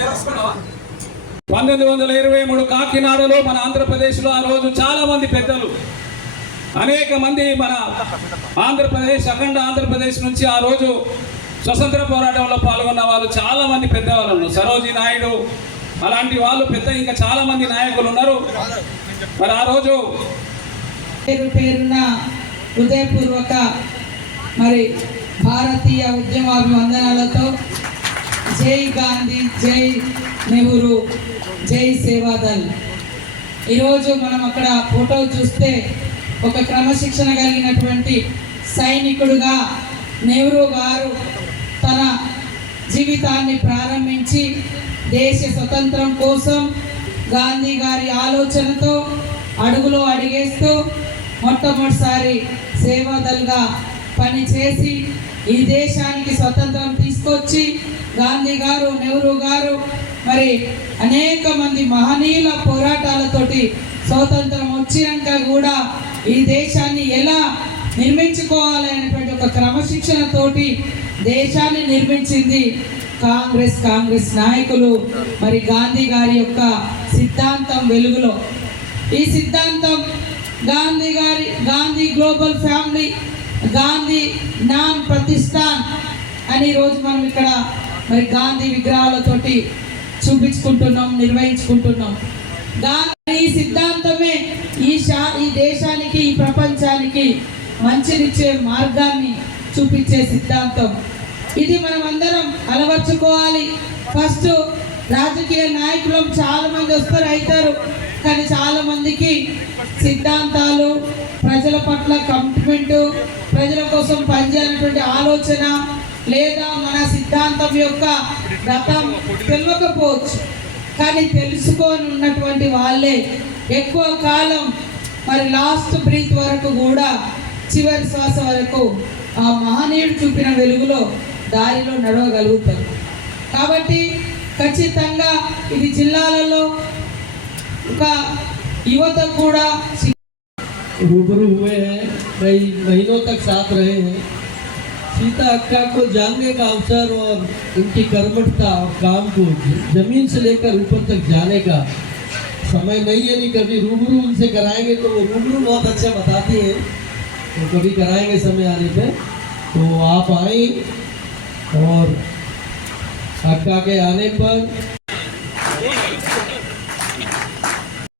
1923 కాకినాడలో మన ఆంధ్రప్రదేశ్లో ఆ రోజు చాలా మంది పెద్దలు, అనేక మంది మన ఆంధ్రప్రదేశ్, అఖండ ఆంధ్రప్రదేశ్ నుంచి ఆ రోజు స్వతంత్ర పోరాటంలో పాల్గొన్న వాళ్ళు చాలా మంది పెద్దవాళ్ళు ఉన్నారు. సరోజీ నాయుడు అలాంటి వాళ్ళు పెద్ద, ఇంకా చాలా మంది నాయకులు ఉన్నారు. మరి ఆ రోజు పేరున హృదయపూర్వక మరి భారతీయ ఉద్యమాభివందనాలతో జై గాంధీ, జై నెహ్రూ, జై సేవాదల్. ఈరోజు మనం అక్కడ ఫోటో చూస్తే ఒక క్రమశిక్షణ కలిగినటువంటి సైనికుడుగా నెహ్రూ గారు తన జీవితాన్ని ప్రారంభించి దేశ స్వతంత్రం కోసం గాంధీ గారి ఆలోచనతో అడుగులో అడిగేస్తూ మొట్టమొదటిసారి సేవాదల్గా పనిచేసి ఈ దేశానికి స్వతంత్రం తీసుకొచ్చి గాంధీ గారు, నెహ్రూ గారు మరి అనేక మంది మహనీయుల పోరాటాలతోటి స్వతంత్రం వచ్చినాక కూడా ఈ దేశాన్ని ఎలా నిర్మించుకోవాలనేటువంటి ఒక క్రమశిక్షణతోటి దేశాన్ని నిర్మించింది కాంగ్రెస్ నాయకులు. మరి గాంధీ గారి యొక్క సిద్ధాంతం వెలుగులో ఈ సిద్ధాంతం గాంధీ గ్లోబల్ ఫ్యామిలీ, గాంధీ నామ్ ప్రతిష్టాన్ అని రోజు మనం ఇక్కడ మరి గాంధీ విగ్రహాలతోటి చూపించుకుంటున్నాం, నిర్వహించుకుంటున్నాం. ఈ సిద్ధాంతమే ఈ దేశానికి, ఈ ప్రపంచానికి మంచినిచ్చే మార్గాన్ని చూపించే సిద్ధాంతం. ఇది మనం అందరం అలవర్చుకోవాలి. ఫస్ట్ రాజకీయ నాయకులు చాలా మంది వస్తారు, అవుతారు, కానీ చాలా మందికి సిద్ధాంతాలు, ప్రజల పట్ల కమిట్మెంట్, ప్రజల కోసం పనిచేయాలనేటువంటి ఆలోచన లేదా మన సిద్ధాంతం యొక్క గతం తెలియకపోవచ్చు. కానీ తెలుసుకొని ఉన్నటువంటి వాళ్ళే ఎక్కువ కాలం మరి లాస్ట్ బ్రీత్ వరకు కూడా, చివరి శ్వాస వరకు ఆ మహనీయుడు చూపిన వెలుగులో దారిలో నడవగలుగుతారు. కాబట్టి ఖచ్చితంగా ఇది జిల్లాలలో ఒక యువత కూడా रूबरू हुए हैं, कई महीनों तक साथ रहे हैं। सीता अक्का को जानने का अवसर और उनकी कर्मठता और काम को जमीन से लेकर ऊपर तक जाने का समय नहीं है। नहीं कभी रूबरू उनसे कराएंगे तो वो रूबरू बहुत अच्छा बताती हैं, तो कभी कराएंगे समय आने पे। तो आप आए और अक्का के आने पर